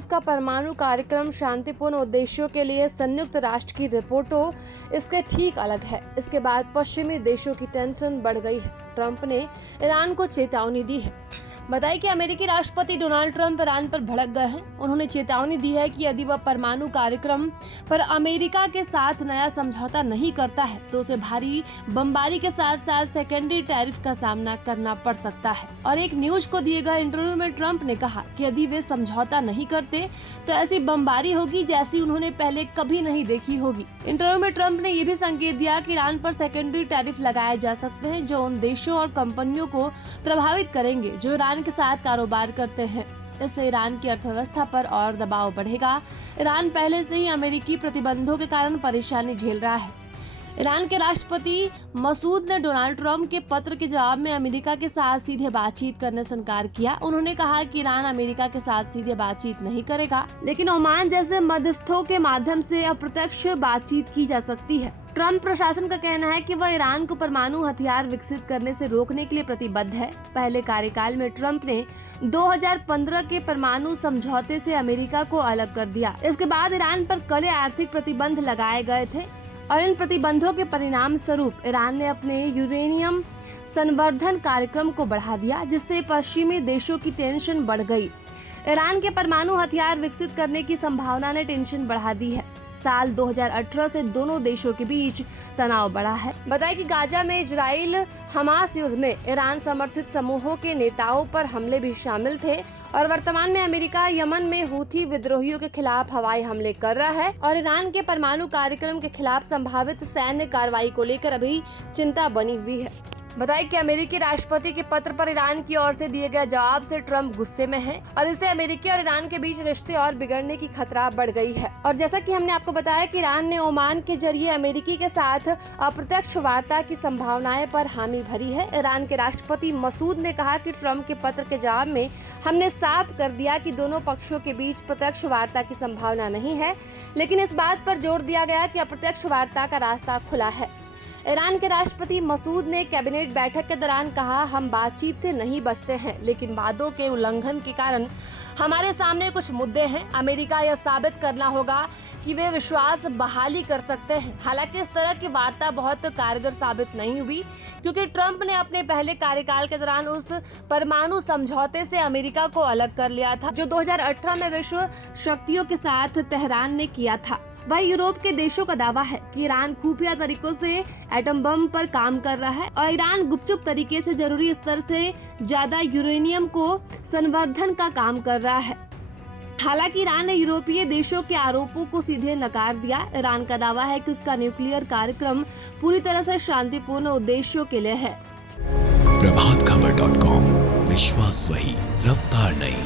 उसका परमाणु कार्यक्रम शांतिपूर्ण उद्देश्यों के लिए संयुक्त राष्ट्र की रिपोर्ट हो, इसके ठीक अलग है। इसके बाद पश्चिमी देशों की टेंशन बढ़ गई है। ट्रंप ने ईरान को चेतावनी दी है। बताइए कि अमेरिकी राष्ट्रपति डोनाल्ड ट्रंप ईरान पर भड़क गए हैं। उन्होंने चेतावनी दी है कि यदि वह परमाणु कार्यक्रम पर अमेरिका के साथ नया समझौता नहीं करता है तो उसे भारी बमबारी के साथ साथ सेकेंडरी टैरिफ का सामना करना पड़ सकता है। और एक न्यूज को दिए गए इंटरव्यू में ट्रंप ने कहा कि यदि वे समझौता नहीं करते तो ऐसी बमबारी होगी जैसी उन्होंने पहले कभी नहीं देखी होगी। इंटरव्यू में ट्रंप ने यह भी संकेत दिया कि ईरान पर सेकेंडरी टैरिफ लगाए जा सकते हैं जो उन देशों और कंपनियों को प्रभावित करेंगे जो ईरान के साथ कारोबार करते हैं। इससे ईरान की अर्थव्यवस्था पर और दबाव बढ़ेगा। ईरान पहले से ही अमेरिकी प्रतिबंधों के कारण परेशानी झेल रहा है। ईरान के राष्ट्रपति मसूद ने डोनाल्ड ट्रंप के पत्र के जवाब में अमेरिका के साथ सीधे बातचीत करने से इनकार किया। उन्होंने कहा कि ईरान अमेरिका के साथ सीधे बातचीत नहीं करेगा, लेकिन ओमान जैसे मध्यस्थों के माध्यम से अप्रत्यक्ष बातचीत की जा सकती है। ट्रंप प्रशासन का कहना है कि वह ईरान को परमाणु हथियार विकसित करने से रोकने के लिए प्रतिबद्ध है। पहले कार्यकाल में ट्रंप ने 2015 के परमाणु समझौते से अमेरिका को अलग कर दिया। इसके बाद ईरान पर कड़े आर्थिक प्रतिबंध लगाए गए थे और इन प्रतिबंधों के परिणाम स्वरूप ईरान ने अपने यूरेनियम संवर्धन कार्यक्रम को बढ़ा दिया, जिससे पश्चिमी देशों की टेंशन बढ़ गई। ईरान के परमाणु हथियार विकसित करने की संभावना ने टेंशन बढ़ा दी है। साल 2018 से दोनों देशों के बीच तनाव बढ़ा है। बताया कि गाजा में इजराइल हमास युद्ध में ईरान समर्थित समूहों के नेताओं पर हमले भी शामिल थे और वर्तमान में अमेरिका यमन में हूथी विद्रोहियों के खिलाफ हवाई हमले कर रहा है और ईरान के परमाणु कार्यक्रम के खिलाफ संभावित सैन्य कार्रवाई को लेकर अभी चिंता बनी हुई है। बताया कि अमेरिकी राष्ट्रपति के पत्र पर ईरान की ओर से दिए गए जवाब से ट्रंप गुस्से में है और इससे अमेरिकी और ईरान के बीच रिश्ते और बिगड़ने की खतरा बढ़ गई है। और जैसा कि हमने आपको बताया कि ईरान ने ओमान के जरिए अमेरिकी के साथ अप्रत्यक्ष वार्ता की संभावनाएं पर हामी भरी है। ईरान के राष्ट्रपति मसूद ने कहा कि ट्रंप के पत्र के जवाब में हमने साफ कर दिया कि दोनों पक्षों के बीच प्रत्यक्ष वार्ता की संभावना नहीं है, लेकिन इस बात पर जोर दिया गया कि अप्रत्यक्ष वार्ता का रास्ता खुला है। ईरान के राष्ट्रपति मसूद ने कैबिनेट बैठक के दौरान कहा, हम बातचीत से नहीं बचते हैं, लेकिन वादों के उल्लंघन के कारण हमारे सामने कुछ मुद्दे हैं। अमेरिका यह साबित करना होगा कि वे विश्वास बहाली कर सकते हैं। हालांकि इस तरह की वार्ता बहुत कारगर साबित नहीं हुई क्योंकि ट्रंप ने अपने पहले कार्यकाल के दौरान उस परमाणु समझौते से अमेरिका को अलग कर लिया था जो 2018 में विश्व शक्तियों के साथ तेहरान ने किया था। वही यूरोप के देशों का दावा है कि ईरान खुफिया तरीकों से एटम बम पर काम कर रहा है और ईरान गुपचुप तरीके से जरूरी स्तर से ज्यादा यूरेनियम को संवर्धन का काम कर रहा है। हालांकि ईरान ने यूरोपीय देशों के आरोपों को सीधे नकार दिया। ईरान का दावा है कि उसका न्यूक्लियर कार्यक्रम पूरी तरह से शांतिपूर्ण उद्देश्यों के लिए है। प्रभातखबर.com, विश्वास वही, रफ्तार नहीं।